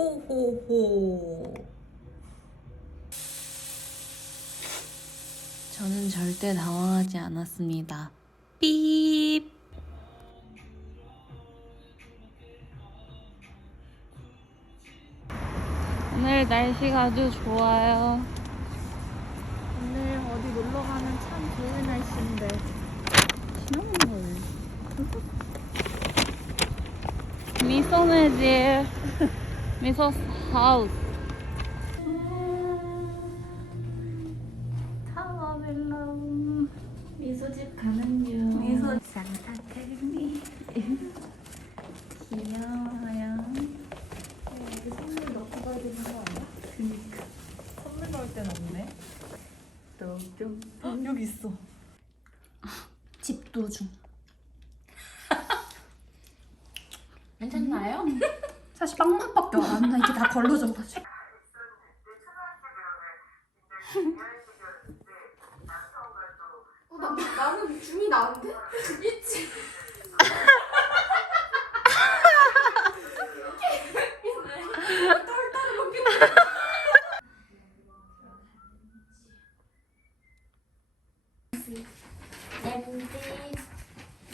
호, 호호호. 저는 절대 당황하지 않았습니다. 삐입. 오늘 날씨가 아주 좋아요. 오늘 어디 놀러 가면 참 좋은 날씨인데. 시원물. 미소네 집. 미소 하우스. 타워벨로. 미소집 가는 중. 미소 산타텔미. 귀여워요. 여기 선물 넣고 가야 되는 거 아니야? 그니까. 선물 넣을 땐 없네. 또 좀. 여기 있어. 집도 중. 괜찮나요? 사실 빵맛밖에 안 나. 이게 다 걸러져가지고. 어, 나, 나는 중이 나은데? 있지.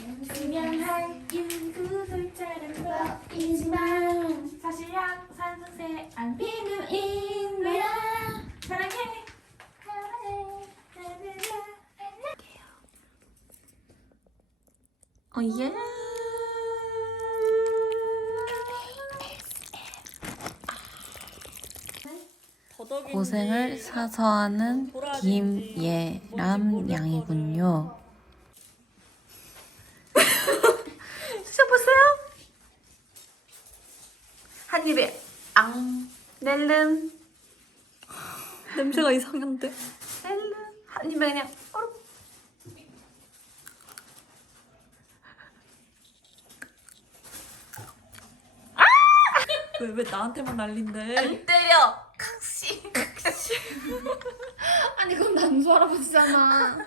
유명한 유구술자는 거이지만 사실 약산소세 안 비누인 거야. 사랑해. 어, 예. 고생을 사서 하는 김예람 양이군요. 한 입에 앙 낼름 냄새가 이상한데? 낼름 한 입에 그냥 어룩. 왜, 왜 나한테만 난린데? 안 때려 강씨. 아니, 그건 남수 할아버지잖아.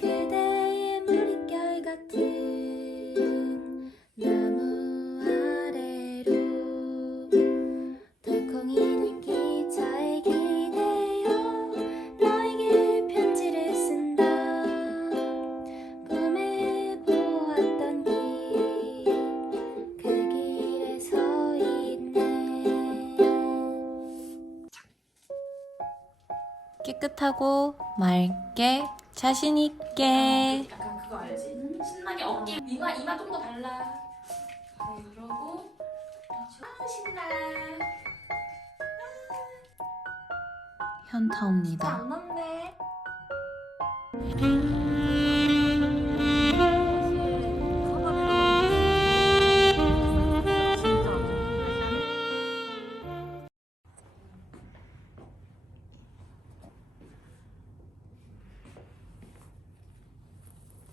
그대의 머릿결 같은 깨끗하고 맑게 자신 있게. 약간 그거 알지? 신나게 어깨 이마 이마 좀더 발라. 네, 그러고. 아 신나. 현타옵니다. 안 넣네.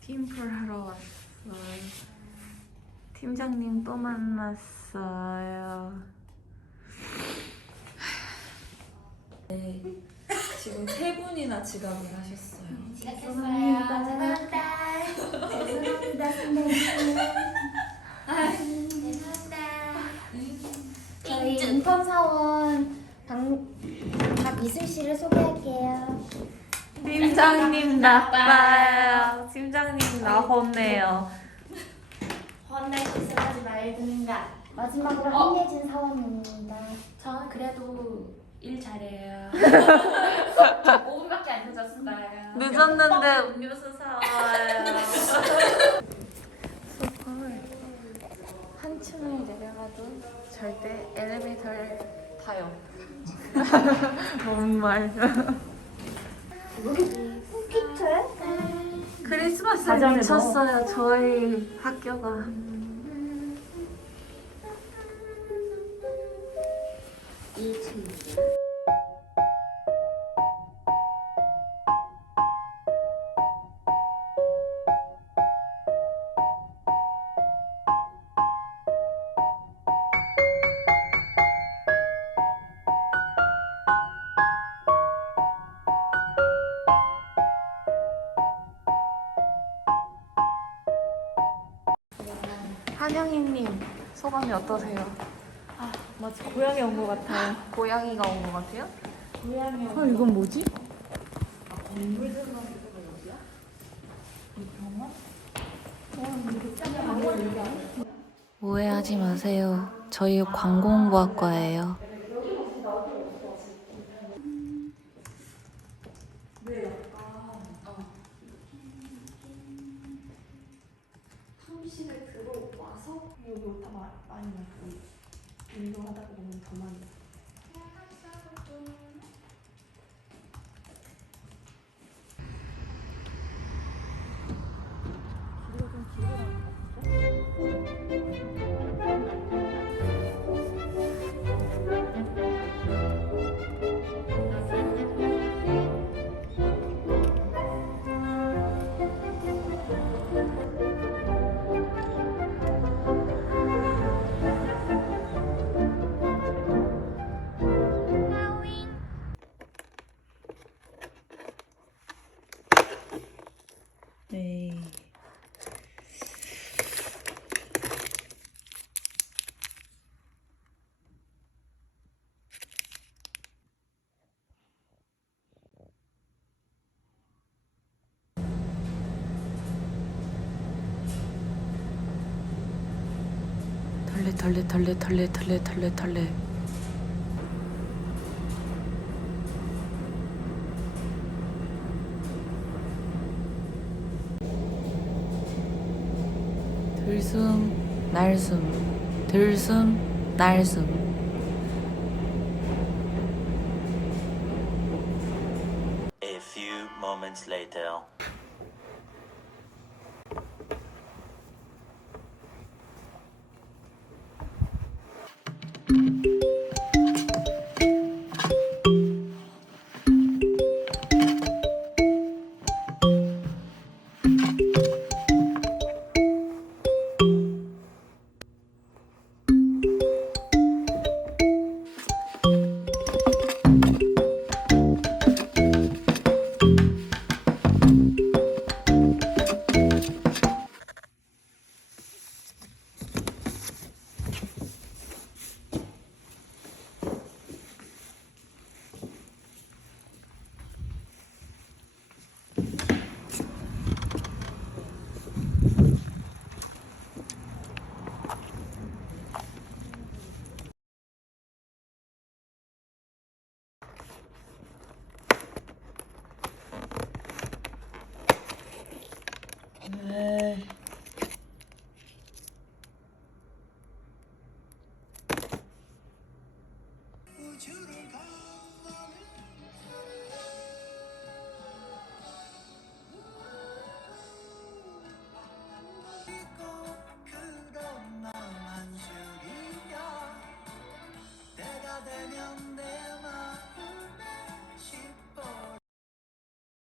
팀플 하러 왔어요. 팀장님 또 만났어요. 지금 세 분이나 지각을 하셨어요. 죄송합니다. 죄송합니다. 죄송합니다. 죄송합니다. 저희 인턴 사원 박, 박이슬 씨를 소개할게요. 팀장님 나빠요. 혼내요. 혼날 실수하지 말든가. 마지막으로 한예진 사원입니다. 저는 그래도 일 잘해요. 5분밖에 안 늦었어요. 늦었는데 음료수 사와요. 한층을 내려가도 절대 엘리베이터를 타요. 뭔 말. 피트? 크리스마스에 미쳤어요. 저희 학교가. 한영희님 소감이 어떠세요? 마치 고향에 온 것 같아요. 고양이가 온 것 같아요? 고향에 온아 이건 뭐지? 건물 생각이 어디야? 이 병원? 오해하지 마세요. 저희 관공부학과예요. 사무실에 들어와서 여기 오타 마- 많이 나고 운동하다가 보면 더 많이 나. 털레 털레 털레 털레 털레 털레. 들숨 날숨 들숨 날숨 A few moments later.